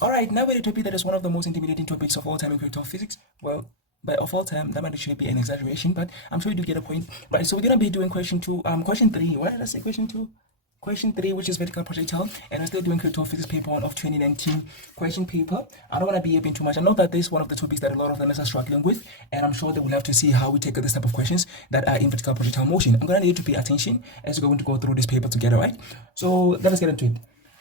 Alright, now we're at a topic that is one of the most intimidating topics of all time in critical physics. Well, by of all time, that might actually be an exaggeration, but I'm sure you do get a point. Right, so we're gonna be doing question three. Why did I say question two? Question three, which is vertical projectile, and we're still doing critical physics paper 1 of 2019 question paper. I don't want to be a too much. I know that this is one of the topics that a lot of learners are struggling with, and I'm sure that we'll have to see how we tackle this type of questions that are in vertical projectile motion. I'm gonna need you to pay attention as we're going to go through this paper together, right? So let us get into it.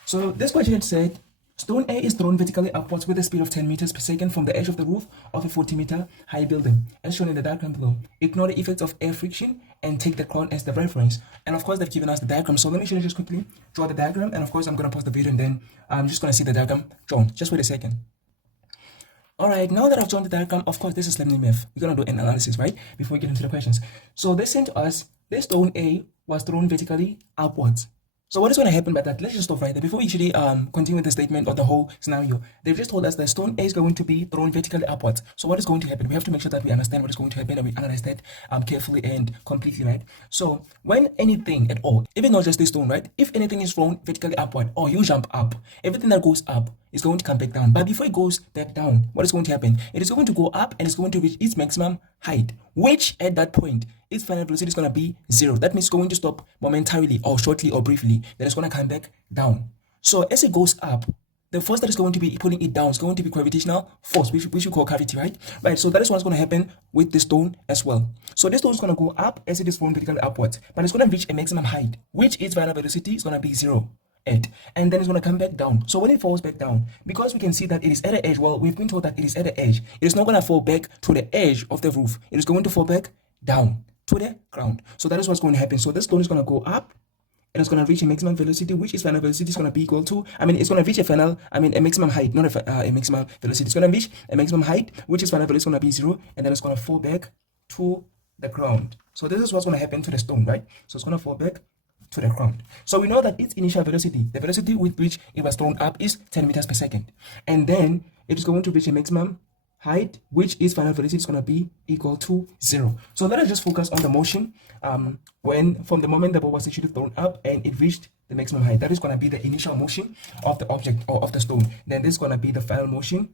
So this question said, stone A is thrown vertically upwards with a speed of 10 meters per second from the edge of the roof of a 40-meter high building, as shown in the diagram below. Ignore the effects of air friction and take the ground as the reference. And of course, they've given us the diagram. So let me show you just quickly, draw the diagram. And of course, I'm going to pause the video and then I'm just going to see the diagram drawn. Just wait a second. All right, now that I've drawn the diagram, of course, this is LAMLEE math. We're going to do an analysis, right? Before we get into the questions. So they sent us this stone A was thrown vertically upwards. So what is going to happen by that? Let's just stop right there. Before we actually continue with the statement or the whole scenario, they've just told us that stone A is going to be thrown vertically upwards. So what is going to happen? We have to make sure that we understand what is going to happen and we analyze that carefully and completely, right? So when anything at all, even not just this stone, right? If anything is thrown vertically upward or you jump up, everything that goes up is going to come back down. But before it goes back down, what is going to happen? It is going to go up and it's going to reach its maximum height, which at that point, its final velocity is going to be 0. That means it's going to stop momentarily or shortly or briefly. Then it's going to come back down. So as it goes up, the force that is going to be pulling it down is going to be gravitational force, which we call gravity, right? Right. So that is what's going to happen with this stone as well. So this stone is going to go up as it is thrown vertically upwards, but it's going to reach a maximum height, which its final velocity is going to be 0. And then it's going to come back down. So when it falls back down, because we can see that it is at the edge, well, we've been told that it is at the edge. It is not going to fall back to the edge of the roof. It is going to fall back down to the ground. So that is what's going to happen. So this stone is going to go up and it's going to reach a maximum velocity, which is final velocity is going to be equal to, it's going to reach a maximum height, not a maximum velocity. It's going to reach a maximum height, which is final velocity is going to be 0, and then it's going to fall back to the ground. So this is what's going to happen to the stone, right? So it's going to fall back to the ground. So we know that its initial velocity, the velocity with which it was thrown up, is 10 meters per second. And then it is going to reach a maximum height, which is final velocity is going to be equal to 0. So let us just focus on the motion when from the moment the ball was actually thrown up and it reached the maximum height. That is going to be the initial motion of the object or of the stone. Then this is going to be the final motion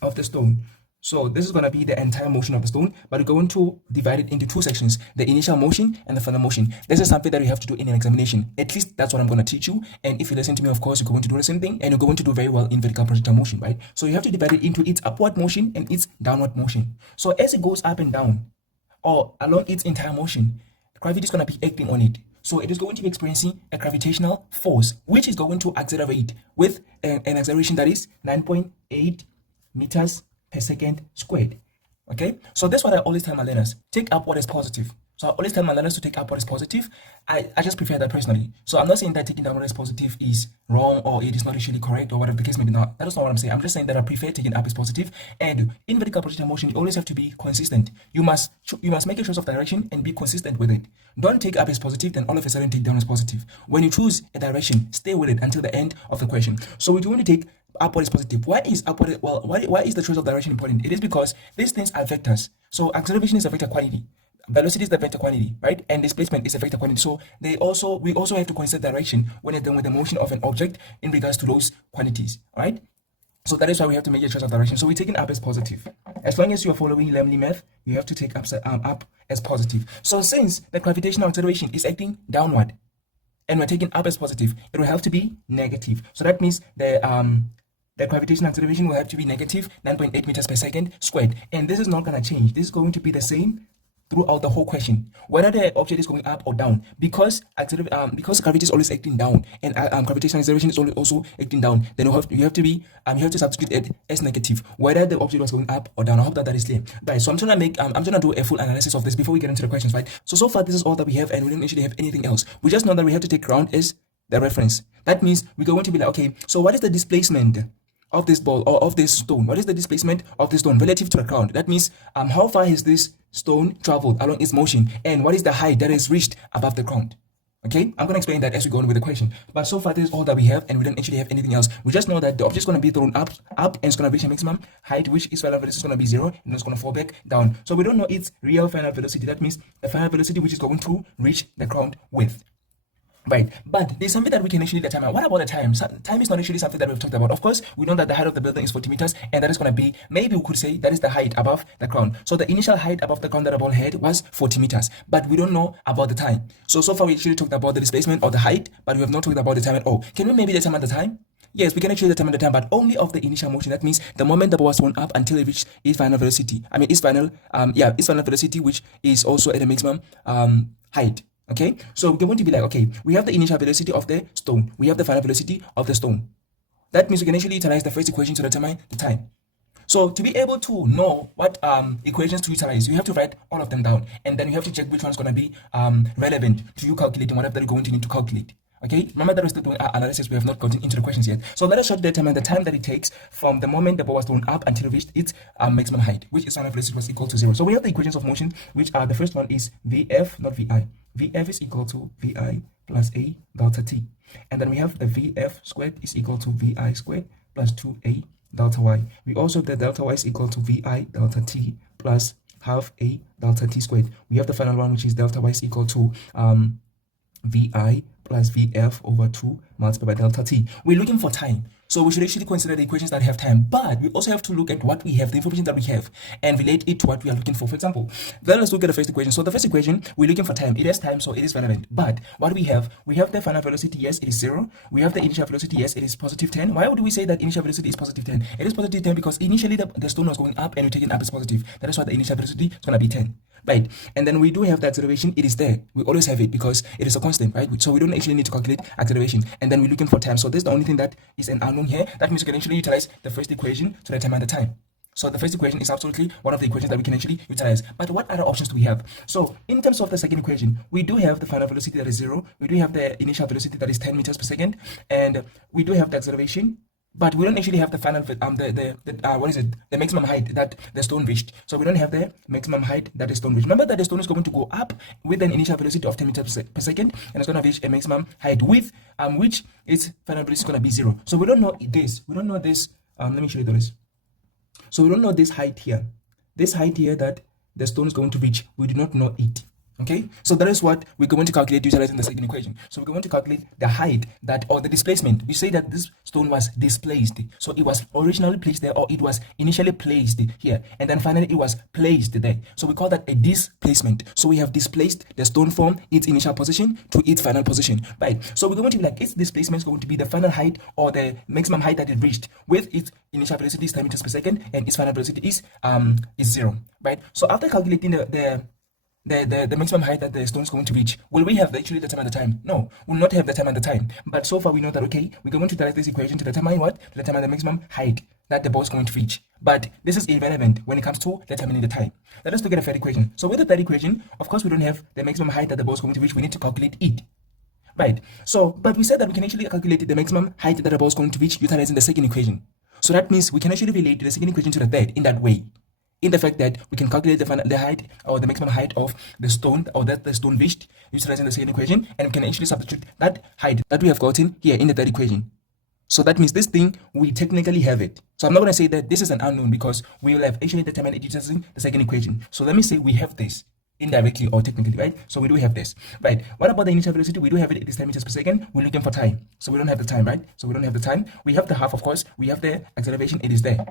of the stone. So this is going to be the entire motion of the stone, but we're going to divide it into two sections, the initial motion and the final motion. This is something that you have to do in an examination. At least that's what I'm going to teach you. And if you listen to me, of course, you're going to do the same thing and you're going to do very well in vertical projectile motion, right? So you have to divide it into its upward motion and its downward motion. So as it goes up and down or along its entire motion, gravity is going to be acting on it. So it is going to be experiencing a gravitational force, which is going to accelerate with an acceleration that is 9.8 meters per second squared. Okay, so that's what I always tell my learners, take up what is positive. So I always tell my learners to take up what is positive. I just prefer that personally. So I'm not saying that taking down what is positive is wrong or it is not actually correct or whatever the case may be. Not. That is not what I'm saying. I'm just saying that I prefer taking up is positive. And in vertical projectile motion, you always have to be consistent. You must make a choice of direction and be consistent with it. Don't take up as positive, then all of a sudden take down as positive. When you choose a direction, stay with it until the end of the question. So we're going to take upward is positive. Why is upward? Well, why is the choice of direction important? It is because these things are vectors. So acceleration is a vector quantity, velocity is the vector quantity, right? And displacement is a vector quantity. So we also have to consider direction when you're done with the motion of an object in regards to those quantities, right? So that is why we have to make a choice of direction. So we're taking up as positive. As long as you are following LAMLEE math, you have to take up as positive. So since the gravitational acceleration is acting downward, and we're taking up as positive, it will have to be negative. So that means the gravitational acceleration will have to be negative 9.8 meters per second squared. And this is not going to change. This is going to be the same throughout the whole question, whether the object is going up or down, because gravity is always acting down and gravitational acceleration is also acting down. Then you have to substitute it as negative, whether the object was going up or down. I hope that is clear. Right. So I'm gonna do a full analysis of this before we get into the questions. Right. So far this is all that we have, and we don't actually have anything else. We just know that we have to take ground as the reference. That means we're going to be like, okay, so what is the displacement of this ball or of this stone? What is the displacement of this stone relative to the ground? That means how far has this stone traveled along its motion, and what is the height that is reached above the ground? Okay, I'm going to explain that as we go on with the question. But so far, this is all that we have, and we don't actually have anything else. We just know that the object is going to be thrown up, and it's going to reach a maximum height, which is final velocity is going to be 0, and it's going to fall back down. So we don't know its real final velocity. That means the final velocity which is going to reach the ground with. Right, but there's something that we can actually determine. What about the time? Time is not actually something that we've talked about. Of course, we know that the height of the building is 40 meters, and that is going to be, maybe we could say that is the height above the ground. So the initial height above the ground that the ball had was 40 meters, but we don't know about the time. So far we actually talked about the displacement or the height, but we have not talked about the time at all. Can we maybe determine the time? Yes, we can actually determine the time, but only of the initial motion. That means the moment the ball was thrown up until it reached its final velocity. I mean, its final velocity, which is also at the maximum height. Okay, so we're going to be like, okay, we have the initial velocity of the stone, we have the final velocity of the stone. That means we can actually utilize the first equation to determine the time. So to be able to know what equations to utilize, you have to write all of them down, and then you have to check which one's going to be relevant to you calculating whatever you're going to need to calculate. Okay, remember that we're still doing our analysis. We have not gotten into the questions yet. So let us try to determine the time that it takes from the moment the ball was thrown up until it reached its maximum height, which is final velocity was equal to 0. So we have the equations of motion, which are, the first one is Vf, not Vi. Vf is equal to Vi plus A delta t. And then we have the Vf squared is equal to Vi squared plus 2A delta y. We also have the delta y is equal to Vi delta t plus half A delta t squared. We have the final one, which is delta y is equal to Vi plus Vf over 2 multiplied by delta t. We're looking for time. So we should actually consider the equations that have time, but we also have to look at what we have, the information that we have, and relate it to what we are looking for. For example, then let's look at the first equation. So the first equation, we're looking for time. It has time, so it is relevant. But what we have the final velocity, yes, it is 0. We have the initial velocity, yes, it is positive 10. Why would we say that initial velocity is positive 10? It is positive 10 because initially the stone was going up and we're taking up as positive. That is why the initial velocity is going to be 10. Right, and then we do have the acceleration. It is there. We always have it because it is a constant, right? So we don't actually need to calculate acceleration. And then we're looking for time. So this is the only thing that is an unknown here. That means we can actually utilize the first equation to determine the time. So the first equation is absolutely one of the equations that we can actually utilize. But what other options do we have? So in terms of the second equation, we do have the final velocity that is 0. We do have the initial velocity that is 10 meters per second, and we do have the acceleration. But we don't actually have the final the maximum height that the stone reached. So we don't have the maximum height that the stone reached. Remember that the stone is going to go up with an initial velocity of 10 meters per second, and it's going to reach a maximum height with which its final velocity is going to be 0. So we don't know this. We don't know this. Let me show you this. So we don't know this height here. This height here that the stone is going to reach. We do not know it. Okay, so that is what we're going to calculate utilizing the second equation. So we're going to calculate the height that, or the displacement. We say that this stone was displaced. So it was originally placed there, or it was initially placed here, and then finally it was placed there. So we call that a displacement. So we have displaced the stone from its initial position to its final position, right? So we're going to be like, its displacement is going to be the final height or the maximum height that it reached with its initial velocity is 10 meters per second, and its final velocity is 0, right? So after calculating the maximum height that the stone is going to reach, will we have actually determined the time? No, we'll not have determined the time. But so far we know that, okay, we're going to utilize this equation to determine what? To determine the maximum height that the ball is going to reach. But this is irrelevant when it comes to determining the time. Let us look at the third equation. So with the third equation, of course, we don't have the maximum height that the ball is going to reach. We need to calculate it. Right. So, but we said that we can actually calculate the maximum height that the ball is going to reach utilizing the second equation. So that means we can actually relate the second equation to the third in that way. In the fact that we can calculate the height or the maximum height of the stone, or that the stone reached utilizing the second equation, and we can actually substitute that height that we have gotten here in the third equation. So that means this thing, we technically have it. So I'm not going to say that this is an unknown because we will have actually determined it utilizing the second equation. So let me say we have this indirectly or technically, right? So we do have this, right? What about the initial velocity? We do have it, it is 10 meters per second. We're looking for time. So we don't have the time, right? So we don't have the time. We have the half, of course. We have the acceleration, it is there.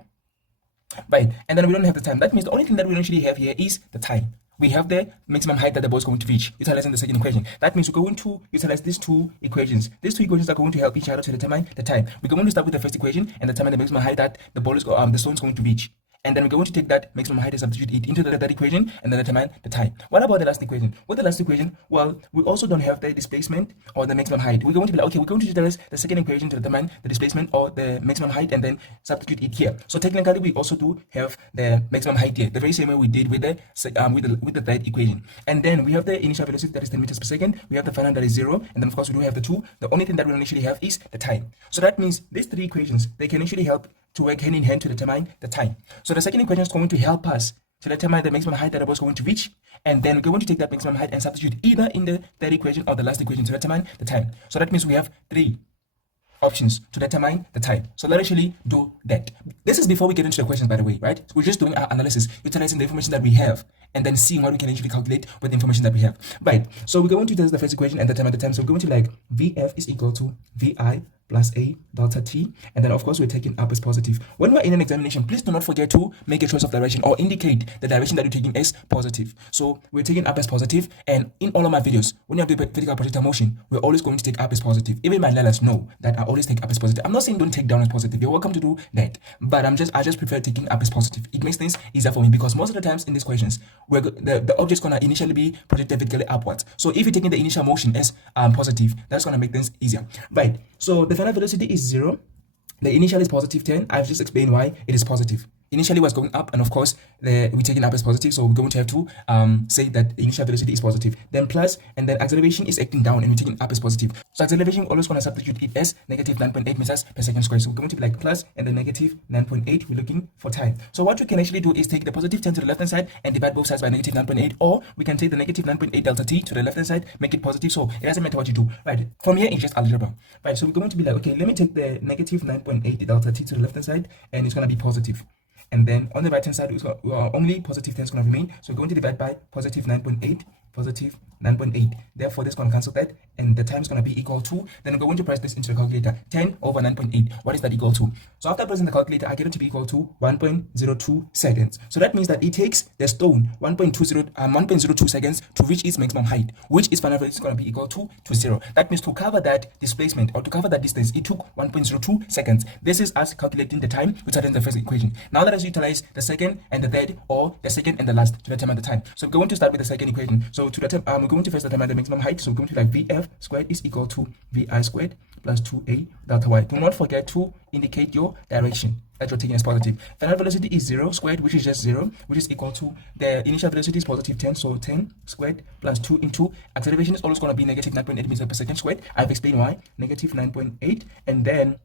Right, and then we don't have the time. That means the only thing that we actually have here is the time. We have the maximum height that the ball is going to reach, utilizing the second equation. That means we're going to utilize these two equations. These two equations are going to help each other to determine the time. We're going to start with the first equation and determine the maximum height that the stone is going to reach. And then we're going to take that maximum height and substitute it into that equation and then determine the time. What about the last equation? With the last equation, well, we also don't have the displacement or the maximum height. We're going to be like, okay, we're going to utilize the second equation to determine the displacement or the maximum height and then substitute it here. So technically, we also do have the maximum height here, the very same way we did with the third equation. And then we have the initial velocity that is 10 meters per second. We have the final that is 0. And then, of course, we do have the 2. The only thing that we don't actually have is the time. So that means these three equations, they can actually help to work hand in hand to determine the time. So the second equation is going to help us to determine the maximum height that the ball is going to reach, and then we're going to take that maximum height and substitute either in the third equation or the last equation to determine the time. So that means we have three options to determine the time. So let's actually do that. This is before we get into the questions, by the way, right? So we're just doing our analysis, utilizing the information that we have, and then seeing what we can actually calculate with the information that we have. Right. So we're going to test the first equation and determine the time. So we're going to like VF is equal to VI plus A delta T, and then of course we're taking up as positive. When we're in an examination, please do not forget to make a choice of direction or indicate the direction that you're taking as positive. So we're taking up as positive, and in all of my videos, when you have the vertical projectile motion, we're always going to take up as positive. Even my learners know that I always take up as positive. I'm not saying don't take down as positive. You're welcome to do that, but I just prefer taking up as positive. It makes things easier for me because most of the times in these questions, the object's gonna initially be projected vertically upwards. So if you're taking the initial motion as positive, that's gonna make things easier, right? So the final velocity is 0. The initial is positive 10. I've just explained why it is positive. Initially was going up, and of course we're taking up as positive, so we're going to have to say that the initial velocity is positive, then plus, and then acceleration is acting down and we're taking up as positive. So acceleration, we're always going to substitute it as negative 9.8 meters per second squared. So we're going to be like plus and then negative 9.8. We're looking for time. So what we can actually do is take the positive 10 to the left hand side and divide both sides by negative 9.8, or we can take the negative 9.8 delta t to the left hand side, make it positive. So it doesn't matter what you do, right? From here it's just algebra, right? So we're going to be like, okay, let me take the negative 9.8 delta t to the left hand side, and it's going to be positive. And then on the right hand side, only positive 10 is going to remain. So we're going to divide by positive 9.8, positive 9.8. Therefore, this is going to cancel that, and the time is going to be equal to, then we're going to press this into the calculator, 10 over 9.8. What is that equal to? So after pressing the calculator, I get it to be equal to 1.02 seconds. So that means that it takes the stone 1.02 seconds to reach its maximum height, which is finally going to be equal to 0. That means to cover that displacement, or to cover that distance, it took 1.02 seconds. This is us calculating the time within the first equation. Now let us utilize the second and the third, or the second and the last, to determine the time. So we're going to start with the second equation. So to determine, we're going to first determine the maximum height. So we're going to like VF squared is equal to VI squared plus 2A delta Y. Do not forget to indicate your direction that you're taking as positive. Final velocity is 0 squared, which is just 0, which is equal to the initial velocity is positive 10, so 10 squared plus 2 into acceleration is always going to be negative 9.8 meters per second squared. I've explained why, negative 9.8, and then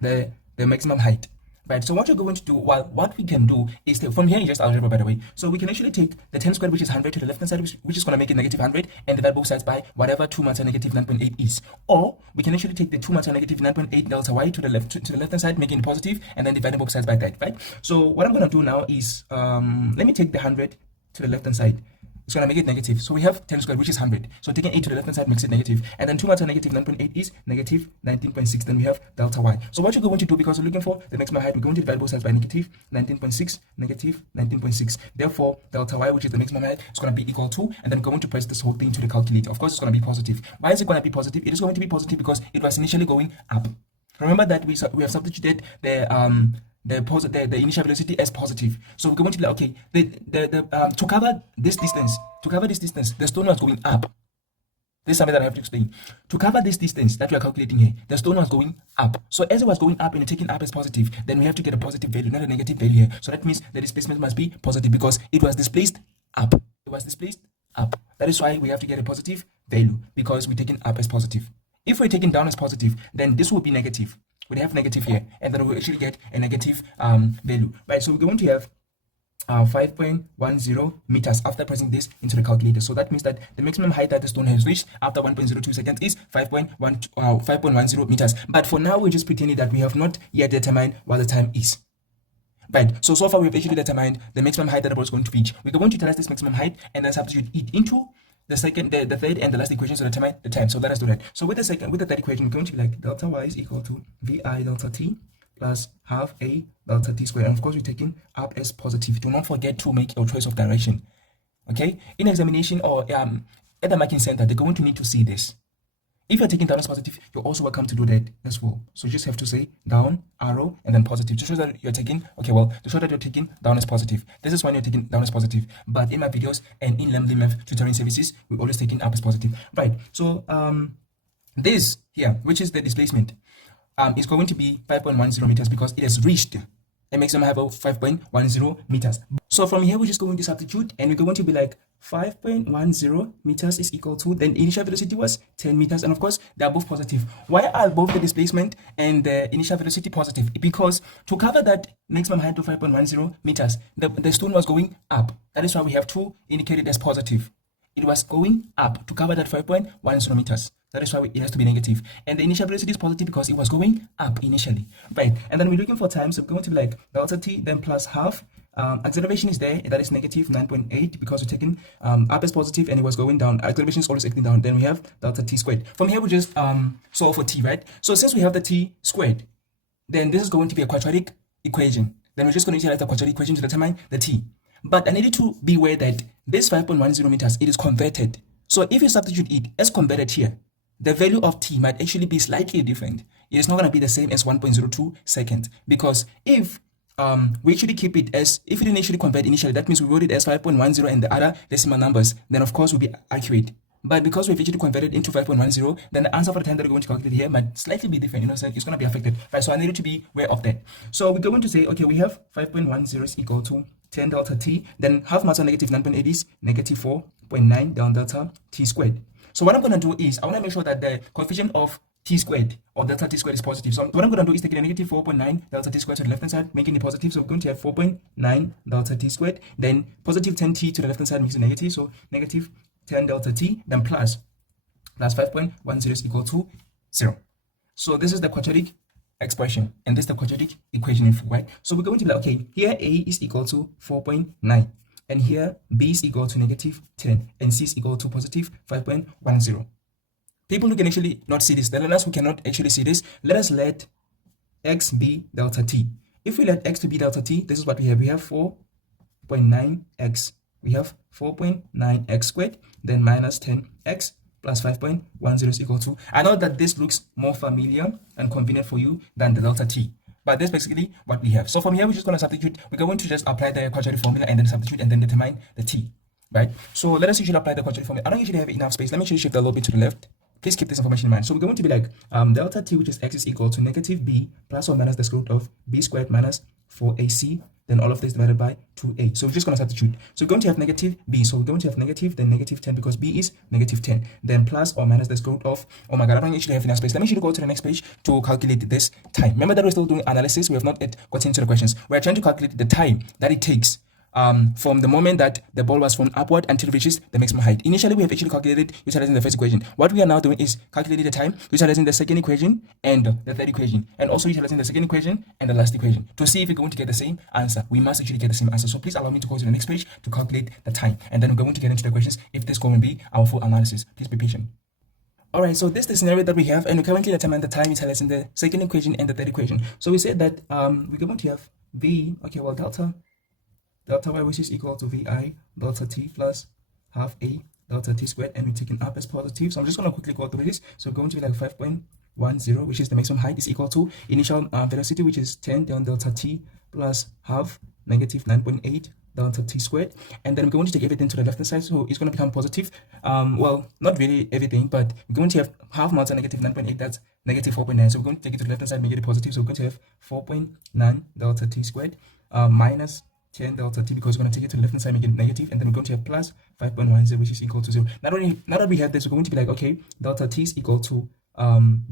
the maximum height. Right, so what you're going to do, what we can do is from here, it's just algebra, by the way. So we can actually take the 10 squared, which is 100, to the left hand side, which is going to make it negative 100, and divide both sides by whatever 2 multiplied negative 9.8 is. Or we can actually take the 2 multiplied negative 9.8 delta y to the left hand side, making it positive, and then dividing both sides by that, right? So what I'm going to do now is, let me take the 100 to the left hand side. It's going to make it negative. So we have 10 squared, which is 100. So taking 8 to the left hand side makes it negative. And then 2 multiplied negative 9.8 is negative 19.6. Then we have delta y. So what you're going to do, because we're looking for the maximum height, we're going to divide both sides by negative 19.6, negative 19.6. Therefore, delta y, which is the maximum height, is going to be equal to, and then we're going to press this whole thing to the calculator. Of course, it's going to be positive. Why is it going to be positive? It is going to be positive because it was initially going up. Remember that we have substituted the initial velocity as positive. So we're going to be like, okay, to cover this distance, the stone was going up. This is something that I have to explain. To cover this distance that we are calculating here, the stone was going up. So as it was going up and taking up as positive, then we have to get a positive value, not a negative value here. So that means the displacement must be positive because it was displaced up. It was displaced up. That is why we have to get a positive value, because we're taking up as positive. If we're taking down as positive, then this will be negative. We have negative here, and then we'll actually get a negative value, right? So we're going to have 5.10 meters after pressing this into the calculator. So that means that the maximum height that the stone has reached after 1.02 seconds is 5.10 meters. But for now, we're just pretending that we have not yet determined what the time is. Right, so far we've actually determined the maximum height that the ball is going to reach. We're going to utilize this maximum height and then substitute it into the second, the third, and the last equation to determine the time. So let us do that. So with the third equation, we're going to be like delta y is equal to VI delta t plus half A delta t squared. And of course, we're taking up as positive. Do not forget to make your choice of direction. Okay? In examination or at the marking center, they're going to need to see this. If you're taking down as positive, you're also welcome to do that as well. So you just have to say down, arrow, and then positive to show that you're taking, to show that you're taking down as positive. This is when you're taking down as positive. But in my videos and in LAMLEE math tutoring services, we're always taking up as positive. Right. So this here, which is the displacement, is going to be 5.10 meters because it has reached a maximum height of 5.10 meters. So from here, we're just going to substitute, and we're going to be like 5.10 meters is equal to, then initial velocity was 10 meters, and of course they are both positive. Why are both the displacement and the initial velocity positive? Because to cover that maximum height of 5.10 meters, the stone was going up. That is why we have to indicate it as positive. It was going up to cover that 5.10 meters. That is why it has to be negative. And the initial velocity is positive because it was going up initially, right? And then we're looking for time, so we're going to be like delta t, then plus half. Acceleration is there, that is negative 9.8 because we're taking up as positive and it was going down. Acceleration is always acting down. Then we have delta t squared. From here, we just solve for t, right? So since we have the t squared, then this is going to be a quadratic equation. Then we're just going to utilize the quadratic equation to determine the t. But I needed to be aware that this 5.10 meters, it is converted. So if you substitute it as converted here, the value of t might actually be slightly different. It is not going to be the same as 1.02 seconds, because if we actually keep it as, if it didn't actually convert initially, that means we wrote it as 5.10 and the other decimal numbers, then of course will be accurate. But because we've actually converted into 5.10, then the answer for the time that we're going to calculate here might slightly be different, you know, so it's going to be affected, right? So I needed to be aware of that. So we're going to say, okay, we have 5.10 is equal to 10 delta t, then half multiplied negative 9.8 is negative 4.9 down delta t squared. So what I'm going to do is, I want to make sure that the coefficient of t squared or delta t squared is positive. So what I'm going to do is take a negative 4.9 delta t squared to the left hand side, making it positive. So we're going to have 4.9 delta t squared, then positive 10t to the left hand side makes it negative. So negative 10 delta t, then plus 5.10 is equal to 0. So this is the quadratic expression, and this is the quadratic equation in full, right? So we're going to be like, okay, here a is equal to 4.9, and here b is equal to negative 10, and c is equal to positive 5.10. People who can actually not see this, the learners who cannot actually see this, let us let x be delta t. If we let x to be delta t, this is what we have. We have 4.9x. We have 4.9x squared, then minus 10x plus 5.10 is equal to. I know that this looks more familiar and convenient for you than the delta t, but that's basically what we have. So from here, we're just going to substitute. We're going to just apply the quadratic formula and then substitute and then determine the t, right? So let us usually apply the quadratic formula. I don't usually have enough space. Let me actually shift a little bit to the left. Please keep this information in mind. So we're going to be like delta t, which is x, is equal to negative b plus or minus the square root of b squared minus 4ac, then all of this divided by 2a. So we're just going to substitute. So we're going to have negative b. So we're going to have negative, then negative 10 because b is negative 10. Then plus or minus the square root of, oh my god, I don't actually have enough space. Let me actually go to the next page to calculate this time. Remember that we're still doing analysis. We have not yet got into the questions. We're trying to calculate the time that it takes from the moment that the ball was thrown upward until it reaches the maximum height. Initially, we have actually calculated utilizing the first equation. What we are now doing is calculating the time utilizing the second equation and the third equation, and also utilizing the second equation and the last equation to see if we're going to get the same answer. We must actually get the same answer. So please allow me to go to the next page to calculate the time, and then we're going to get into the questions if this is going to be our full analysis. Please be patient. Alright, so this is the scenario that we have, and we currently determine the time utilizing the second equation and the third equation. So we said that we're going to have v, okay, well, delta y, which is equal to vi delta t plus half a delta t squared, and we're taking up as positive. So I'm just going to quickly go through this. So we're going to be like 5.10, which is the maximum height, is equal to initial velocity, which is 10 down delta t plus half negative 9.8 delta t squared, and then we're going to take everything to the left hand side, so it's going to become positive. Well, not really everything, but we're going to have half multiplied negative 9.8, that's negative 4.9. So we're going to take it to the left hand side, make it positive. So we're going to have 4.9 delta t squared minus 10 delta t, because we're going to take it to the left hand side, make it negative, and then we're going to have plus 5.10, which is equal to 0. Now that we have this, we're going to be like, okay, delta t is equal to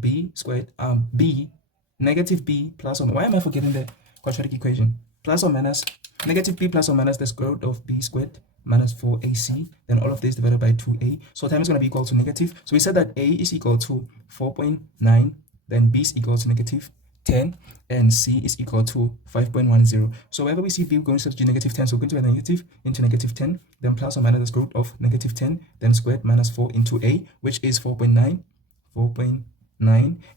b squared, b negative b plus or, why am I forgetting the quadratic equation, plus or minus negative b plus or minus the square root of b squared minus 4ac, then all of this divided by 2a. So time is going to be equal to negative. So we said that a is equal to 4.9, then b is equal to negative 10, and c is equal to 5.10. So wherever we see b, we're going to substitute negative 10. So we're going to have negative into negative 10, then plus or minus the square root of negative 10, then squared minus 4 into a, which is 4.9,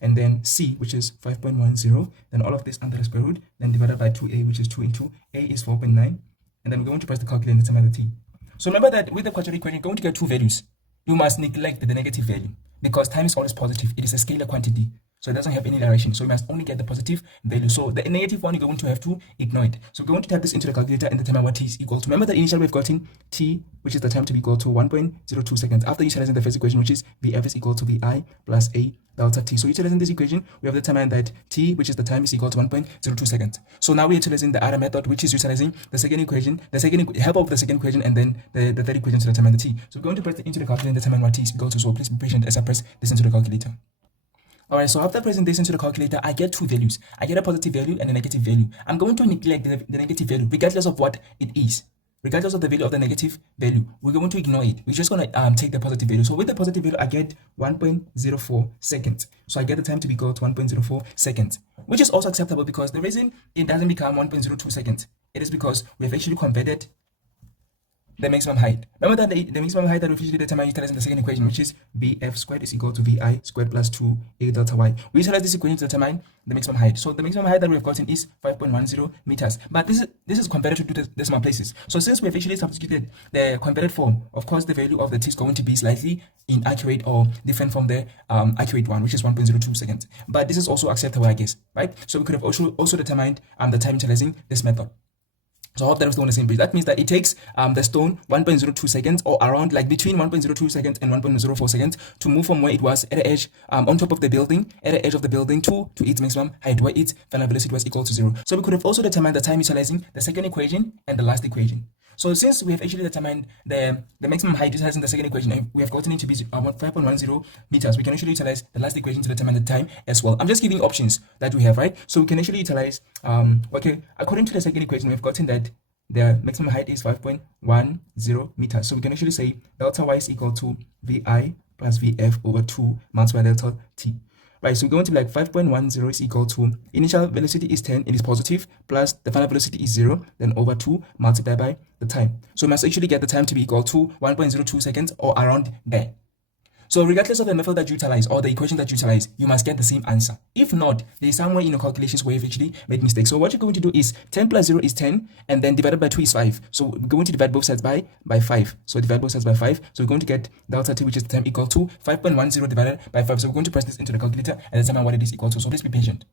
and then c, which is 5.10, then all of this under the square root, then divided by 2a, which is 2 into a is 4.9, and then we're going to press the calculator and determine the t. So remember that with the quadratic equation, you're going to get two values. You must neglect the negative value, because time is always positive. It is a scalar quantity, so it doesn't have any direction. So you must only get the positive value. So the negative one, you're going to have to ignore it. So we're going to type this into the calculator and determine what t is equal to. Remember that initially we've gotten t, which is the time to be equal to 1.02 seconds. After utilizing the first equation, which is vf is equal to vi plus a delta t. So utilizing this equation, we have determined that t, which is the time, is equal to 1.02 seconds. So now we're utilizing the other method, which is utilizing the second equation, help of the second equation, and then the third equation to determine the t. So we're going to press it into the calculator and determine what t is equal to. So please be patient as I press this into the calculator. Alright, so after pressing this into the calculator, I get two values. I get a positive value and a negative value. I'm going to neglect the negative value, regardless of what it is. regardless of the value of the negative value, we're going to ignore it. We're just going to take the positive value. So with the positive value, I get 1.04 seconds. So I get the time to be equal to 1.04 seconds, which is also acceptable because the reason it doesn't become 1.02 seconds, it is because we have actually converted the maximum height. Remember that the maximum height that we usually determine utilizing the second equation, which is VF squared is equal to VI squared plus 2A delta Y. We utilize this equation to determine the maximum height. So the maximum height that we've gotten is 5.10 meters. But this is converted to decimal places. So since we've actually substituted the converted form, of course the value of the t is going to be slightly inaccurate or different from the accurate one, which is 1.02 seconds. But this is also acceptable, I guess, right? So we could have also determined the time utilizing this method. So I hope that was on the same page. That means that it takes the stone 1.02 seconds, or around like between 1.02 seconds and 1.04 seconds to move from where it was at the edge on top of the building, at the edge of the building to its maximum height, where its final velocity was equal to 0. So we could have also determined the time utilizing the second equation and the last equation. So since we have actually determined the maximum height utilizing the second equation, and we have gotten it to be 5.10 meters, we can actually utilize the last equation to determine the time as well. I'm just giving options that we have, right? So we can actually utilize, okay, according to the second equation, we've gotten that the maximum height is 5.10 meters. So we can actually say delta y is equal to VI plus VF over 2 multiplied by delta t. Right, so we're going to be like 5.10 is equal to initial velocity is 10, it is positive, plus the final velocity is 0, then over 2 multiplied by the time. So we must actually get the time to be equal to 1.02 seconds or around there. So regardless of the method that you utilize or the equation that you utilize, you must get the same answer. If not, there is somewhere in your calculations where you've actually made mistakes. So what you're going to do is 10 plus 0 is 10, and then divided by 2 is 5. So we're going to divide both sides by 5. So divide both sides by 5. So we're going to get delta t, which is the time, equal to 5.10 divided by 5. So we're going to press this into the calculator and determine what it is equal to. So please be patient.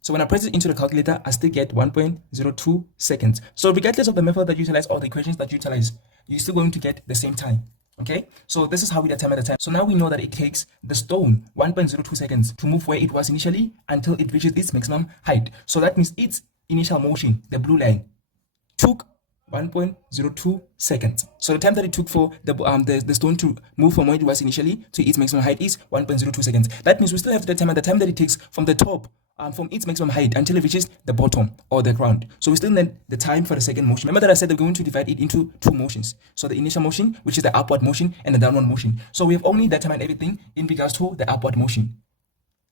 So when I press it into the calculator, I still get 1.02 seconds. So regardless of the method that you utilize or the equations that you utilize, you're still going to get the same time. Okay, so this is how we determine the time. So now we know that it takes the stone 1.02 seconds to move where it was initially until it reaches its maximum height. So that means its initial motion, the blue line, took 1.02 seconds. So the time that it took for the stone to move from where it was initially to its maximum height is 1.02 seconds. That means we still have to determine the time that it takes from the top, from its maximum height until it reaches the bottom or the ground. So we still need the time for the second motion. Remember that I said we're going to divide it into two motions. So the initial motion, which is the upward motion, and the downward motion. So we've only determined everything in regards to the upward motion,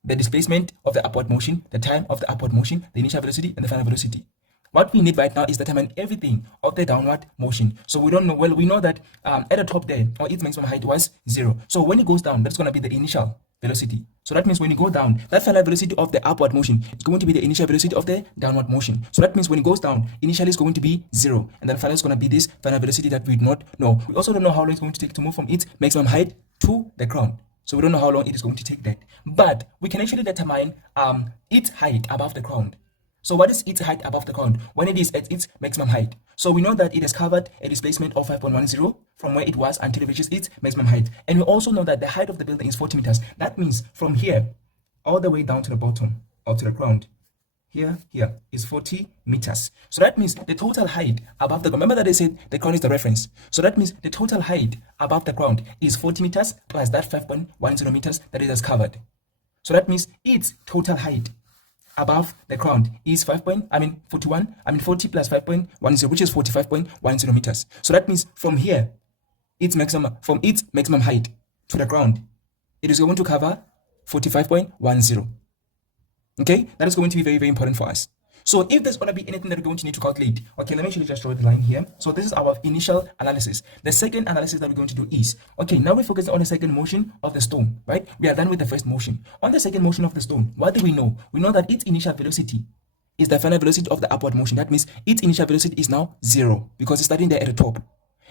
the displacement of the upward motion, the time of the upward motion, the initial velocity, and the final velocity. What we need right now is determine everything of the downward motion. So we don't know, well, we know that at the top there, or its maximum height was 0. So when it goes down, that's going to be the initial velocity. So that means when you go down, that final velocity of the upward motion is going to be the initial velocity of the downward motion. So that means when it goes down, initially it's going to be 0. And then finally it's going to be this final velocity that we do not know. We also don't know how long it's going to take to move from its maximum height to the ground. So we don't know how long it is going to take that. But we can actually determine its height above the ground. So what is its height above the ground when it is at its maximum height? So we know that it has covered a displacement of 5.10 from where it was until it reaches its maximum height. And we also know that the height of the building is 40 meters. That means from here all the way down to the bottom or to the ground, here is 40 meters. So that means the total height above the ground. Remember that I said the ground is the reference. So that means the total height above the ground is 40 meters plus that 5.10 meters that it has covered. So that means its total height above the ground is 40 plus 5.10, which is 45.10 meters. So that means from here, its maximum height to the ground, it is going to cover 45.10. Okay, that is going to be very, very important for us. So if there's going to be anything that we're going to need to calculate, okay, let me actually just draw the line here. So this is our initial analysis. The second analysis that we're going to do is, okay, now we're focusing on the second motion of the stone, right? We are done with the first motion. On the second motion of the stone, what do we know? We know that its initial velocity is the final velocity of the upward motion. That means its initial velocity is now 0 because it's starting there at the top.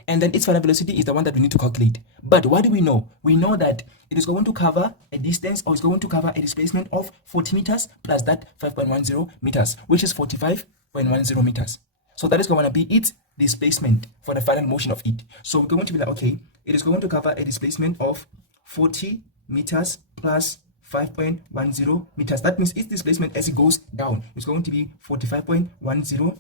And then its final velocity is the one that we need to calculate. But what do we know? We know that it is going to cover a distance, or it's going to cover a displacement of 40 meters plus that 5.10 meters, which is 45.10 meters. So that is going to be its displacement for the final motion of it. So we're going to be like, okay, it is going to cover a displacement of 40 meters plus 5.10 meters. That means its displacement as it goes down is going to be 45.10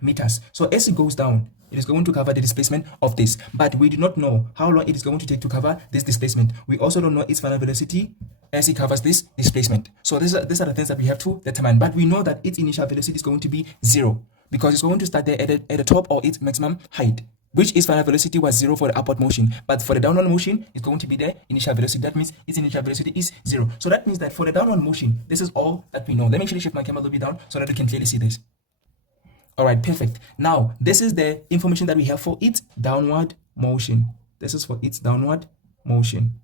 meters. So as it goes down, it is going to cover the displacement of this, but we do not know how long it is going to take to cover this displacement. We also don't know its final velocity as it covers this displacement. So these are the things that we have to determine, but we know that its initial velocity is going to be 0 because it's going to start there at the top or its maximum height, which is final velocity was 0 for the upward motion. But for the downward motion, it's going to be the initial velocity. That means its initial velocity is 0. So that means that for the downward motion, this is all that we know. Let me actually shift my camera a little bit down so that you can clearly see this. All right, perfect. Now, this is the information that we have for its downward motion. This is for its downward motion.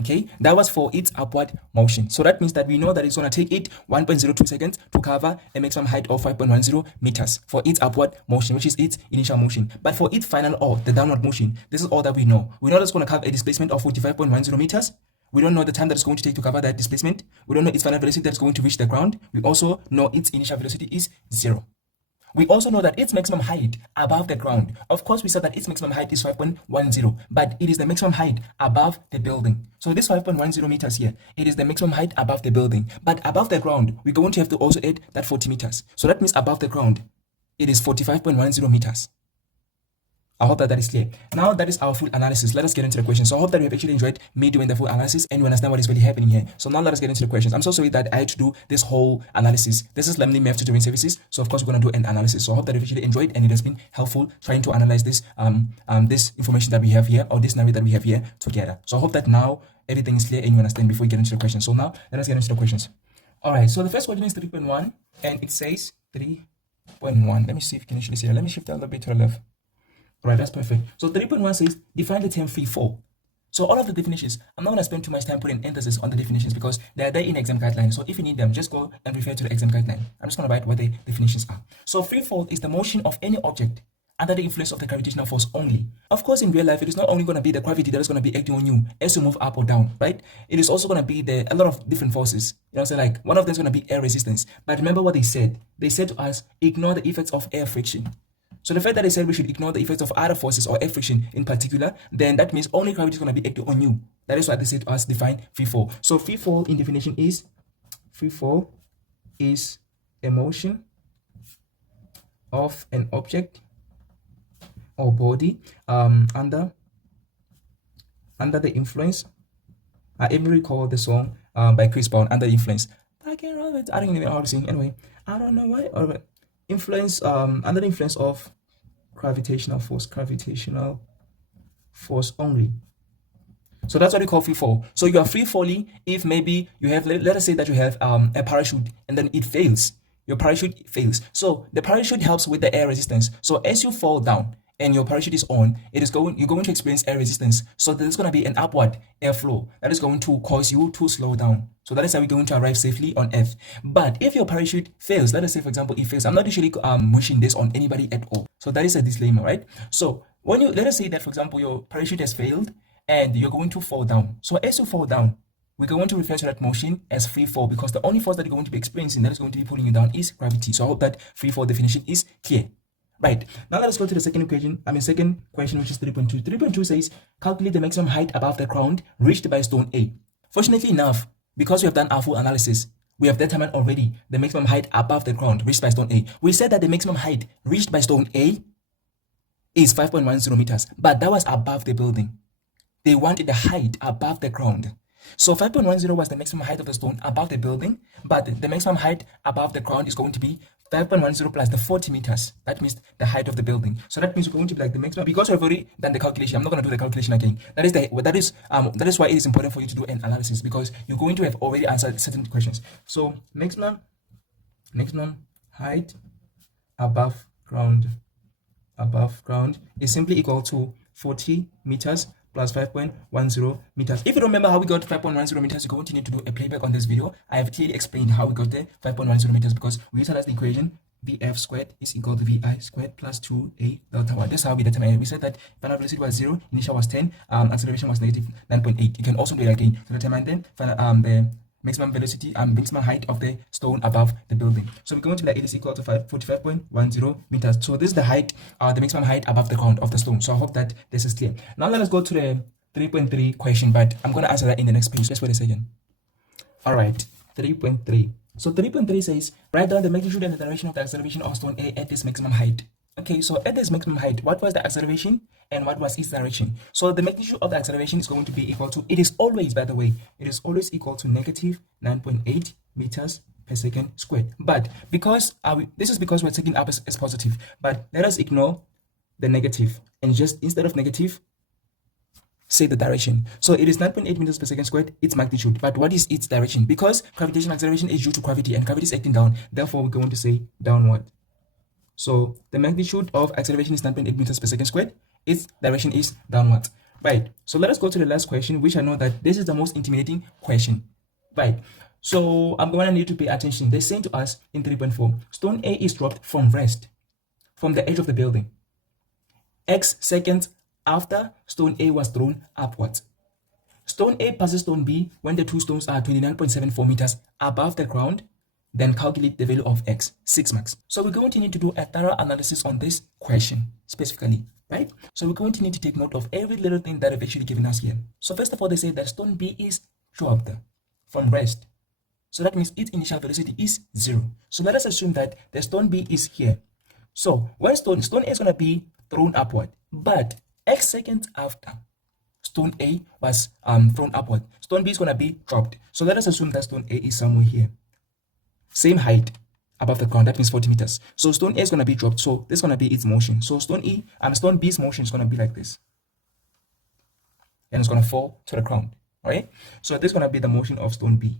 Okay, that was for its upward motion. So that means that we know that it's going to take it 1.02 seconds to cover a maximum height of 5.10 meters for its upward motion, which is its initial motion. But for its final or the downward motion, this is all that we know. We know that it's going to cover a displacement of 45.10 meters. We don't know the time that it's going to take to cover that displacement. We don't know its final velocity that's going to reach the ground. We also know its initial velocity is 0. We also know that its maximum height above the ground. Of course, we said that its maximum height is 5.10, but it is the maximum height above the building. So this 5.10 meters here, it is the maximum height above the building. But above the ground, we're going to have to also add that 40 meters. So that means above the ground, it is 45.10 meters. I hope that is clear. Now that is our full analysis. Let us get into the questions. So I hope that you have actually enjoyed me doing the full analysis and you understand what is really happening here. So now let us get into the questions. I'm so sorry that I had to do this whole analysis. This is LAMLEE Math Tutoring Services. So of course we're going to do an analysis. So I hope that you've actually enjoyed and it has been helpful trying to analyze this this information that we have here, or this narrative that we have here together. So I hope that now everything is clear and you understand before we get into the questions. So now let us get into the questions. All right. So the first question is 3.1 and it says 3.1. Let me see if you can actually see it. Let me shift a little bit to the left. Right, that's perfect. So 3.1 says define the term free fall. So all of the definitions, I'm not going to spend too much time putting emphasis on the definitions because they're there in exam guidelines. So if you need them, just go and refer to the exam guideline. I'm just going to write what the definitions are. So free fall is the motion of any object under the influence of the gravitational force only. Of course, in real life, it is not only going to be the gravity that is going to be acting on you as you move up or down, right? It is also going to be a lot of different forces. You know, so like one of them is going to be air resistance. But remember what they said. They said to us, ignore the effects of air friction. So the fact that they said we should ignore the effects of other forces or air friction in particular, then that means only gravity is going to be acting on you. That is why they said to us define free fall. So free fall in definition is, free fall is a motion of an object or body under the influence. I even recall the song by Chris Brown, Under the Influence. I can't remember it. I don't even know how to sing. Anyway, I don't know why. Or influence under the influence of gravitational force only. So that's what we call free fall. So you are free falling if maybe you have, let us say that you have a parachute and then it fails. Your parachute fails. So the parachute helps with the air resistance. So as you fall down and your parachute is on, you're going to experience air resistance. So there's going to be an upward airflow that is going to cause you to slow down. So that is how we're going to arrive safely on Earth. But if your parachute fails, let us say for example it fails. I'm not usually wishing this on anybody at all. So that is a disclaimer, right? So when you, let us say that for example your parachute has failed and you're going to fall down. So as you fall down, we're going to refer to that motion as free fall because the only force that you're going to be experiencing that is going to be pulling you down is gravity. So I hope that free fall definition is clear. Right, now let us go to the second question, which is 3.2. 3.2 says, calculate the maximum height above the ground reached by stone A. Fortunately enough, because we have done our full analysis, we have determined already the maximum height above the ground reached by stone A. We said that the maximum height reached by stone A is 5.10 meters, but that was above the building. They wanted the height above the ground. So 5.10 was the maximum height of the stone above the building, but the maximum height above the ground is going to be 5.10 plus the 40 meters. That means the height of the building. So that means we're going to be like the maximum, because we've already done the calculation. I'm not going to do the calculation again. That is why it is important for you to do an analysis, because you're going to have already answered certain questions. So maximum height above ground is simply equal to 40 meters plus 5.10 meters. If you don't remember how we got 5.10 meters, you're going to need to do a playback on this video. I have clearly explained how we got the 5.10 meters because we utilized the equation VF squared is equal to VI squared plus 2A delta Y. That's how we determined it. We said that final velocity was 0, initial was 10, acceleration was negative 9.8. You can also do it again to determine then the maximum velocity and maximum height of the stone above the building. So we're going to be like it is equal to 45.10 meters. So this is the height, the maximum height above the ground of the stone. So I hope that this is clear. Now let us go to the 3.3 question, but I'm going to answer that in the next page. Just wait a second. All right, 3.3. So 3.3 says, write down the magnitude and the direction of the acceleration of stone A at this maximum height. Okay, so at this maximum height, what was the acceleration and what was its direction? So the magnitude of the acceleration is going to be equal to, it is always, by the way, it is always equal to negative 9.8 meters per second squared. But because this is because we're taking up as positive, but let us ignore the negative and just instead of negative say the direction. So it is 9.8 meters per second squared, its magnitude. But what is its direction? Because gravitational acceleration is due to gravity and gravity is acting down, therefore we're going to say downward. So the magnitude of acceleration is 9.8 meters per second squared, its direction is downward. Right, so let us go to the last question, which I know that this is the most intimidating question. Right, so I'm going to need to pay attention. They're saying to us in 3.4, stone A is dropped from rest, from the edge of the building, X seconds after stone A was thrown upwards. Stone A passes stone B when the two stones are 29.74 meters above the ground. Then calculate the value of X, 6 marks. So we're going to need to do a thorough analysis on this question specifically, right? So we're going to need to take note of every little thing that I've actually given us here. So first of all, they say that stone B is dropped from rest. So that means its initial velocity is 0. So let us assume that the stone B is here. So when stone A is going to be thrown upward, but X seconds after stone A was thrown upward, stone B is going to be dropped. So let us assume that stone A is somewhere here. Same height above the ground, that means 40 meters. So stone A is going to be dropped. So this is going to be its motion. So stone B's motion is going to be like this. And it's going to fall to the ground. Alright? So this is going to be the motion of stone B.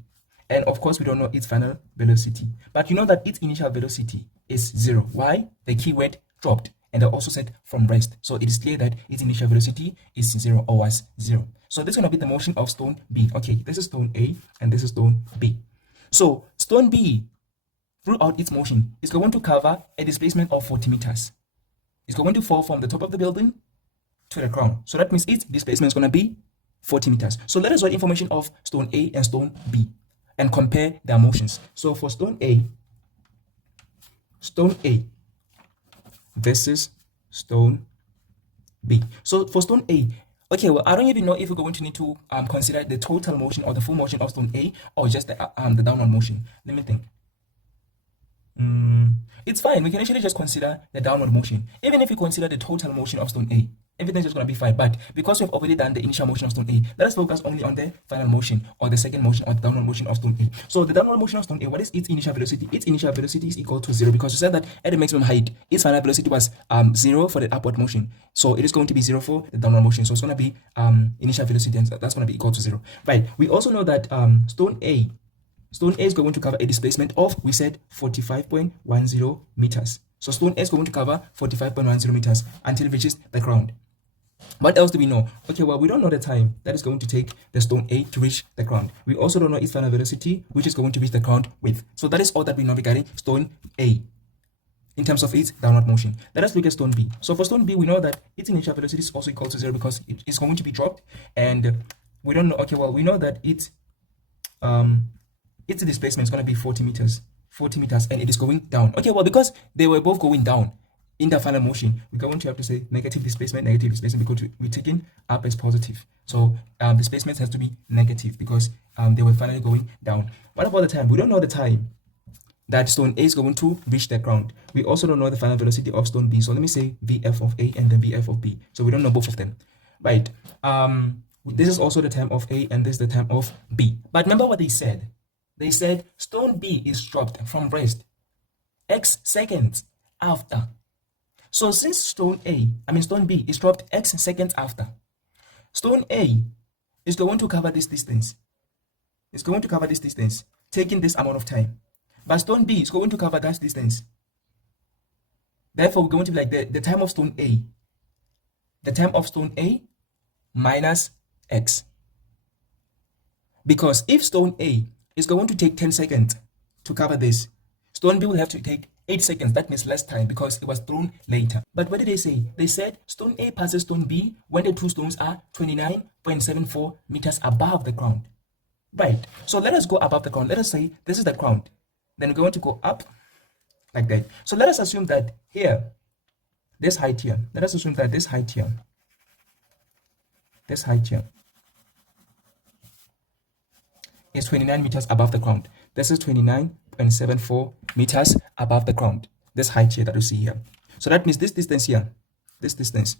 And of course, we don't know its final velocity. But you know that its initial velocity is 0. Why? The keyword dropped. And I also said from rest. So it is clear that its initial velocity is 0 or was 0. So this is going to be the motion of stone B. Okay, this is stone A and this is stone B. So stone B, throughout its motion, is going to cover a displacement of 40 meters. It's going to fall from the top of the building to the ground. So that means its displacement is going to be 40 meters. So let us write information of stone A and stone B and compare their motions. So for stone A versus stone B. So for stone A, okay, well, I don't even know if we're going to need to consider the total motion or the full motion of stone A or just the downward motion. Let me think. It's fine. We can actually just consider the downward motion. Even if we consider the total motion of stone A, everything's just going to be fine. But because we've already done the initial motion of stone A, let us focus only on the final motion or the second motion or the downward motion of stone A. So the downward motion of stone A, what is its initial velocity? Its initial velocity is equal to 0 because we said that at the maximum height, its final velocity was 0 for the upward motion. So it is going to be 0 for the downward motion. So it's going to be initial velocity, and that's going to be equal to 0. Right. We also know that stone A is going to cover a displacement of, we said, 45.10 meters. So stone A is going to cover 45.10 meters until it reaches the ground. What else do we know? Okay, well, we don't know the time that is going to take the stone A to reach the ground. We also don't know its final velocity, which is going to reach the ground with. So that is all that we know regarding stone A in terms of its downward motion. Let us look at stone B. So for stone B, we know that its initial velocity is also equal to 0 because it is going to be dropped. And we don't know, okay, well, we know that its displacement is going to be 40 meters, and it is going down. Okay, well, because they were both going down in the final motion, we're going to have to say negative displacement, because we're taking up as positive. So displacement has to be negative because they were finally going down. What about the time? We don't know the time that stone A is going to reach the ground. We also don't know the final velocity of stone B. So let me say VF of A and then VF of B. So we don't know both of them. Right. This is also the time of A and this is the time of B. But remember what they said. They said stone B is dropped from rest X seconds after. So since stone B is dropped X seconds after, stone A is going to cover this distance. It's going to cover this distance, taking this amount of time. But stone B is going to cover that distance. Therefore, we're going to be like the time of stone A. The time of stone A minus X. Because if stone A is going to take 10 seconds to cover this, stone B will have to take 8 seconds. That means less time because it was thrown later. But what did they say? They said stone A passes stone B when the two stones are 29.74 meters above the ground. Right. So let us go above the ground. Let us say this is the ground. Then we're going to go up like that. So let us assume that here, this height here, let us assume that this height here is 29 meters above the ground. This is 29.74 meters above the ground. This height here that you see here. So that means this distance here, this distance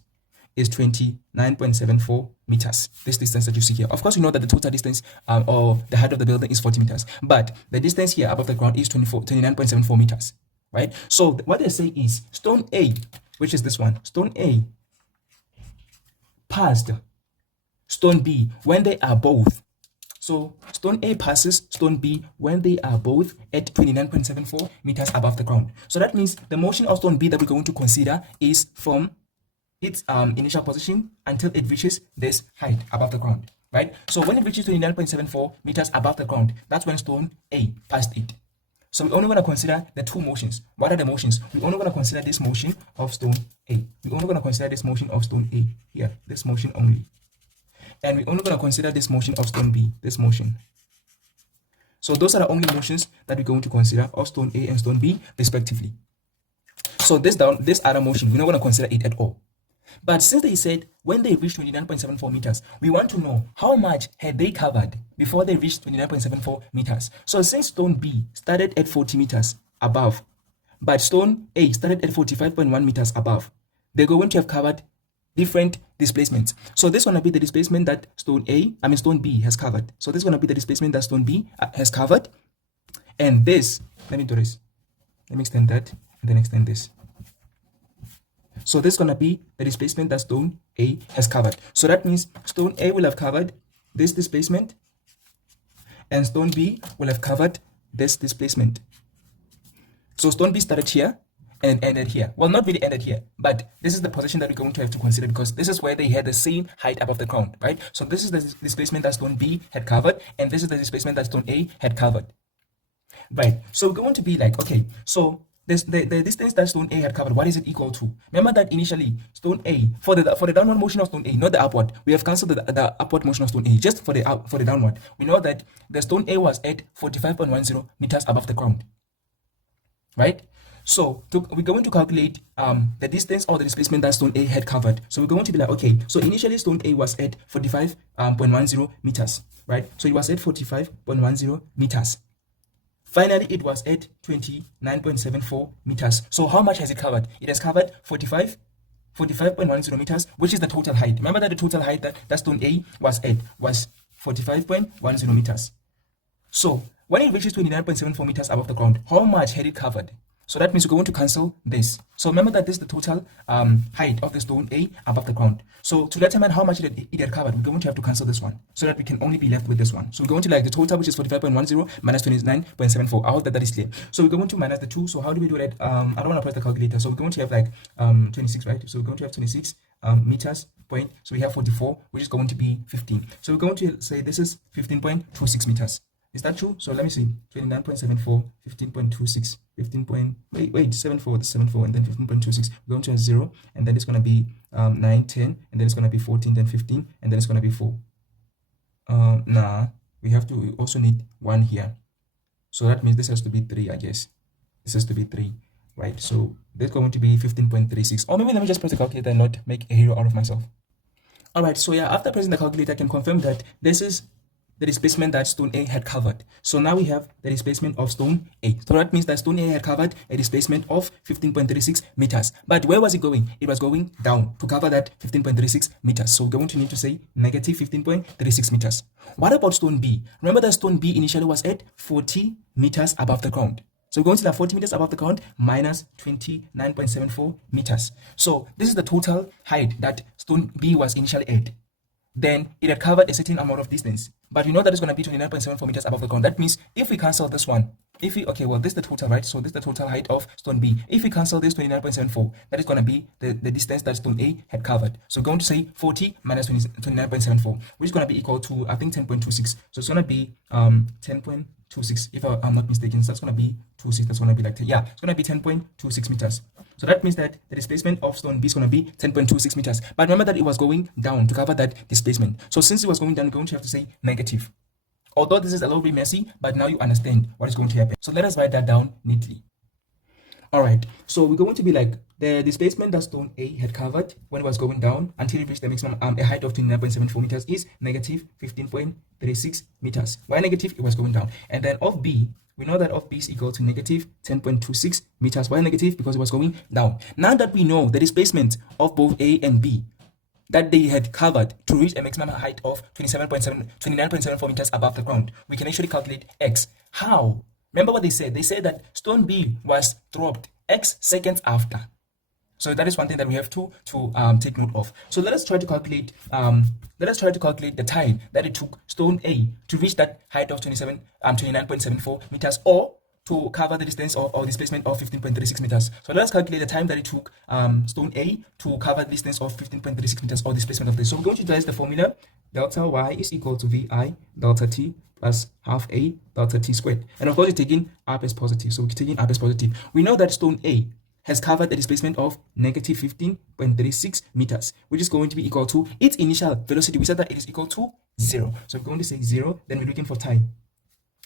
is 29.74 meters. This distance that you see here. Of course, you know that the total distance or the height of the building is 40 meters, but the distance here above the ground is 29.74 meters, right? So what they say is stone A, which is this one, stone A passed stone B when they are both. So stone A passes stone B when they are both at 29.74 meters above the ground. So that means the motion of stone B that we're going to consider is from its initial position until it reaches this height above the ground, right? So when it reaches 29.74 meters above the ground, that's when stone A passed it. So we only want to consider the two motions. What are the motions? We only want to consider this motion of stone A. We only want to consider this motion of stone A here, this motion only. And we're only going to consider this motion of stone B, this motion. So those are the only motions that we're going to consider of stone A and stone B respectively. So this other motion, we're not going to consider it at all. But since they said when they reached 29.74 meters, we want to know how much had they covered before they reached 29.74 meters. So since stone B started at 40 meters above, but stone A started at 45.1 meters above, they're going to have covered different displacements. So this is going to be the displacement that stone B has covered. So this is going to be the displacement that stone B has covered. And this, let me do this. Let me extend that and then extend this. So this is going to be the displacement that stone A has covered. So that means stone A will have covered this displacement and stone B will have covered this displacement. So stone B started here and ended here. Well, not really ended here, but this is the position that we're going to have to consider because this is where they had the same height above the ground, right? So this is the displacement that stone B had covered, and this is the displacement that stone A had covered, right? So we're going to be like, okay, so the distance that stone A had covered, what is it equal to? Remember that initially stone A, for the downward motion of stone A, not the upward, we have cancelled the upward motion of stone A, just for the downward. We know that the stone A was at 45.10 meters above the ground, right? So we're going to calculate the distance or the displacement that stone A had covered. So we're going to be like, okay, so initially stone A was at 45.10 meters, right? So it was at 45.10 meters. Finally, it was at 29.74 meters. So how much has it covered? It has covered 45.10 meters, which is the total height. Remember that the total height that stone A was at was 45.10 meters. So when it reaches 29.74 meters above the ground, how much had it covered? So that means we're going to cancel this. So remember that this is the total height of the stone A above the ground. So to determine how much it had covered, we're going to have to cancel this one so that we can only be left with this one. So we're going to like the total, which is 45.10 minus 29.74. I hope that is clear. So we're going to minus the 2. So how do we do that? I don't want to press the calculator. So we're going to have like 26, right? So we're going to have 26 meters point. So we have 44, which is going to be 15. So we're going to say this is 15.26 meters. Is that true? So let me see. 29.74, 15.26, 74, 74, and then 15.26. We're going to have 0, and then it's going to be 9, 10, and then it's going to be 14, then 15, and then it's going to be 4. We also need 1 here. So that means this has to be 3, I guess. This has to be 3, right? So that's going to be 15.36. Or maybe let me just press the calculator and not make a hero out of myself. All right, so yeah, after pressing the calculator, I can confirm that this is the displacement that stone A had covered. So now we have the displacement of stone A. So that means that stone A had covered a displacement of 15.36 meters. But where was it going? It was going down to cover that 15.36 meters. So we're going to need to say negative 15.36 meters. What about stone B? Remember that stone B initially was at 40 meters above the ground. So we're going to that 40 meters above the ground minus 29.74 meters. So this is the total height that stone B was initially at. Then it had covered a certain amount of distance. But we know that it's going to be 29.74 meters above the ground. That means if we cancel this one, this is the total, right? So this is the total height of stone B. If we cancel this 29.74, that is going to be the distance that stone A had covered. So we're going to say 40 minus 29.74, which is going to be equal to, I think, 10.26. So it's going to be 10.26, if I'm not mistaken. So that's going to be 26. That's going to be like, yeah, it's going to be 10.26 meters. So that means that the displacement of stone B is going to be 10.26 meters. But remember that it was going down to cover that displacement. So since it was going down, we're going to have to say negative. Although this is a little bit messy, but now you understand what is going to happen. So let us write that down neatly. All right, so we're going to be like the displacement that stone A had covered when it was going down until it reached the maximum a height of 29.74 meters is negative 15.36 meters. Why negative? It was going down. And then of B, we know that of B is equal to negative 10.26 meters. Why negative? Because it was going down. Now that we know the displacement of both A and B, that they had covered to reach a maximum height of 29.74 meters above the ground, we can actually calculate x. How? Remember what they said? They said that stone B was dropped x seconds after. So that is one thing that we have to take note of. So let us try to calculate the time that it took stone A to reach that height of 29.74 meters, or to cover the distance or displacement of 15.36 meters. So let us calculate the time that it took stone A to cover the distance of 15.36 meters or displacement of this. So we're going to utilize the formula delta y is equal to vi delta t plus half a delta t squared. And of course, we're taking r as positive. So we're taking r as positive. We know that stone A has covered a displacement of negative 15.36 meters, which is going to be equal to its initial velocity. We said that it is equal to 0. So we're going to say 0, then we're looking for time.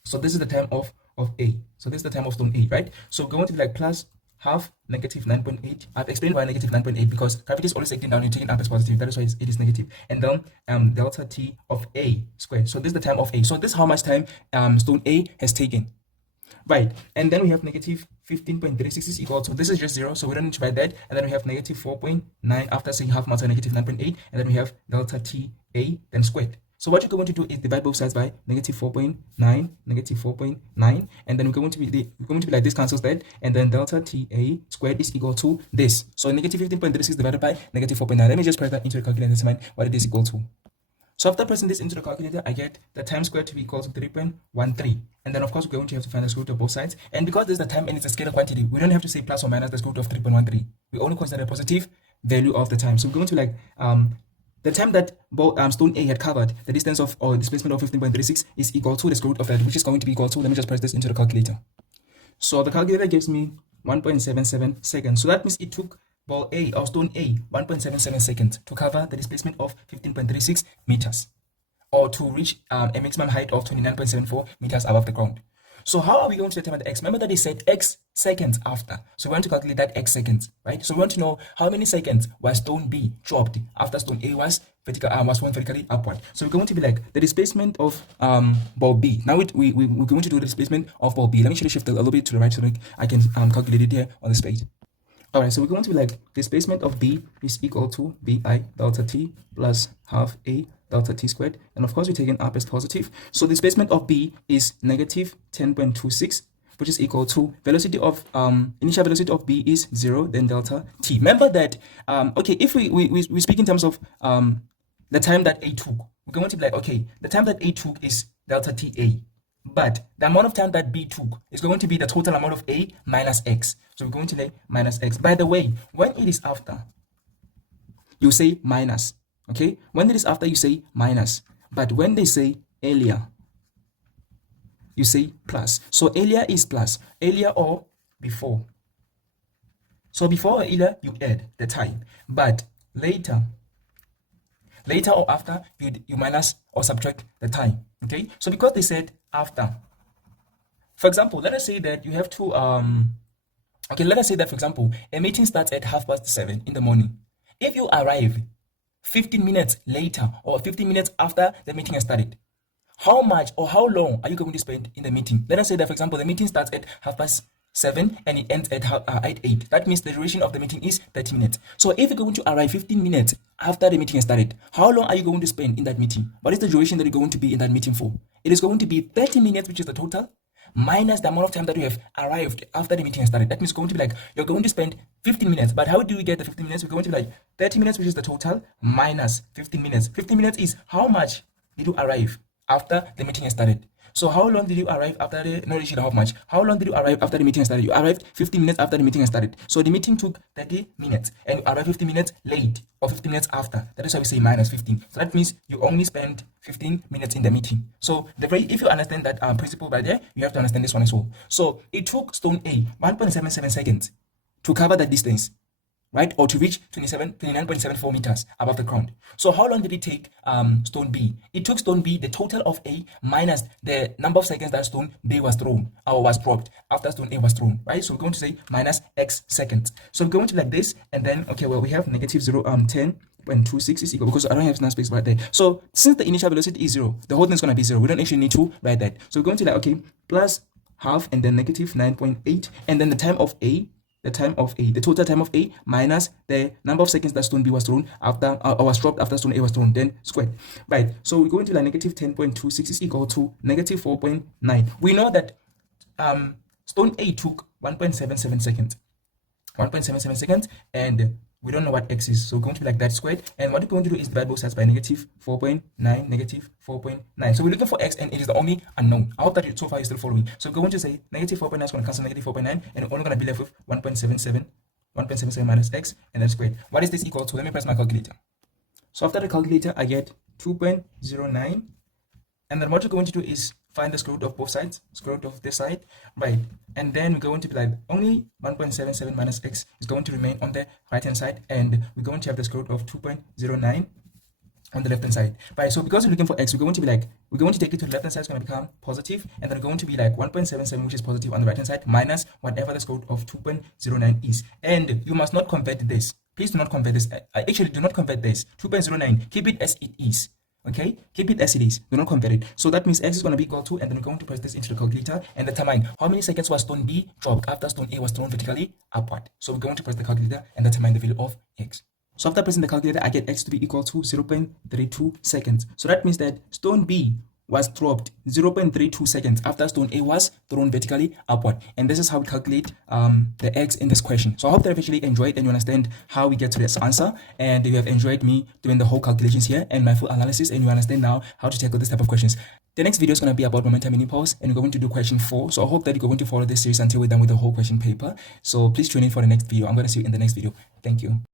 So this is the time of A. So this is the time of stone A, right? So we're going to be like plus half negative 9.8. I've explained why negative 9.8, because gravity is always acting down, you're taking up as positive. That is why it is negative. And then delta t of A squared. So this is the time of A. So this is how much time stone A has taken. Right, and then we have negative 15.36 is equal to, this is just 0, so we don't need to write that. And then we have negative 4.9 after saying half multiplied negative 9.8, and then we have delta t a then squared. So what you're going to do is divide both sides by negative 4.9, negative 4.9, and then we're going to be like this cancels that, and then delta t a squared is equal to this. So negative 15.36 divided by negative 4.9. Let me just press that into the calculator to find what it is equal to. So after pressing this into the calculator, I get the time squared to be equal to 3.13. And then of course, we're going to have to find the square root of both sides. And because there's the time and it's a scalar quantity, we don't have to say plus or minus the square root of 3.13. We only consider a positive value of the time. So we're going to like, the time that stone A had covered, the distance of, or displacement of 15.36 is equal to the square root of that, which is going to be equal to, let me just press this into the calculator. So the calculator gives me 1.77 seconds. So that means it took ball A or stone A 1.77 seconds to cover the displacement of 15.36 meters, or to reach a maximum height of 29.74 meters above the ground. So how are we going to determine the x? Remember that they said x seconds after. So we want to calculate that x seconds, right? So we want to know how many seconds was stone B dropped after stone A was thrown vertically upward. So we're going to be like the displacement of ball B. Now we're going to do the displacement of ball B. Let me actually shift a little bit to the right so that I can calculate it here on this page. Alright, so we're going to be like displacement of B is equal to bi delta t plus half a delta t squared. And of course, we're taking up as positive. So displacement of B is negative 10.26, which is equal to velocity of, initial velocity of B is 0, then delta t. Remember that, okay, if we speak in terms of the time that A took, we're going to be like, okay, the time that A took is delta TA. But the amount of time that B took is going to be the total amount of A minus X. So we're going to like minus X. By the way, when it is after, you say minus. Okay? When it is after, you say minus. But when they say earlier, you say plus. So earlier is plus. Earlier or before. So before or earlier, you add the time. But later or after, you minus or subtract the time. Okay? So because they said after, for example, let us say that you have to let us say that, for example, a meeting starts at 7:30 in the morning. If you arrive 15 minutes later or 15 minutes after the meeting has started, how much or how long are you going to spend in the meeting? Let us say that, for example, the meeting starts at 7:30 and it ends at 8. That means the duration of the meeting is 30 minutes. So if you're going to arrive 15 minutes after the meeting has started, how long are you going to spend in that meeting? What is the duration that you're going to be in that meeting for? It is going to be 30 minutes, which is the total, minus the amount of time that you have arrived after the meeting has started. That means it's going to be like, you're going to spend 15 minutes. But how do we get the 15 minutes? We're going to be like 30 minutes, which is the total, minus 15 minutes. 15 minutes is how much did you arrive after the meeting has started. So how long did you arrive after the, no, how much? How long did you arrive after the meeting started? You arrived 15 minutes after the meeting started. So the meeting took 30 minutes and you arrived 15 minutes late or 15 minutes after. That is why we say minus 15. So that means you only spent 15 minutes in the meeting. So if you understand that principle right there, you have to understand this one as well. So it took stone A 1.77 seconds to cover that distance, right? Or to reach 29.74 meters above the ground. So how long did it take stone B? It took stone B the total of A minus the number of seconds that stone B was thrown or was dropped after stone A was thrown, right? So we're going to say minus X seconds. So we're going to like this, and then, okay, well, we have negative 10.26 is equal, because I don't have enough space right there. So since the initial velocity is 0, the whole thing is going to be 0. We don't actually need to write that. So we're going to like, okay, plus half and then negative 9.8, and then the time of A the time of A, the total time of A minus the number of seconds that stone B was thrown after was dropped after stone A was thrown, then squared. Right. So we go into like negative 10.26 is equal to negative 4.9. We know that stone A took 1.77 seconds. 1.77 seconds, and we don't know what x is, so we're going to be like that squared. And what we're going to do is divide both sides by negative 4.9, negative 4.9. So we're looking for x, and it is the only unknown. I hope that so far you're still following. So we're going to say negative 4.9 is going to cancel negative 4.9, and we're only going to be left with 1.77 minus x, and then squared. What is this equal to? Let me press my calculator. So after the calculator, I get 2.09, and then what we're going to do is find the square root of both sides, square root of this side, right? And then we're going to be like only 1.77 minus x is going to remain on the right hand side, and we're going to have the square root of 2.09 on the left hand side, right? So because we're looking for x, we're going to be like, we're going to take it to the left hand side, it's going to become positive, and then we're going to be like 1.77, which is positive on the right hand side, minus whatever the square root of 2.09 is. And you must not convert this. Please do not convert this. Actually, do not convert this. 2.09, keep it as it is. Okay, keep it as it is, do not convert it. So that means x is going to be equal to, and then we're going to press this into the calculator and determine how many seconds was stone B dropped after stone A was thrown vertically upward. So we're going to press the calculator and determine the value of x. So after pressing the calculator, I get x to be equal to 0.32 seconds. So that means that stone B was dropped 0.32 seconds after stone A was thrown vertically upward. And this is how we calculate the x in this question. So I hope that you've actually enjoyed and you understand how we get to this answer, and you have enjoyed me doing the whole calculations here and my full analysis, and you understand now how to tackle this type of questions. The next video is going to be about momentum and impulse, and we're going to do question 4. So I hope that you're going to follow this series until we're done with the whole question paper. So please tune in for the next video. I'm going to see you in the next video. Thank you.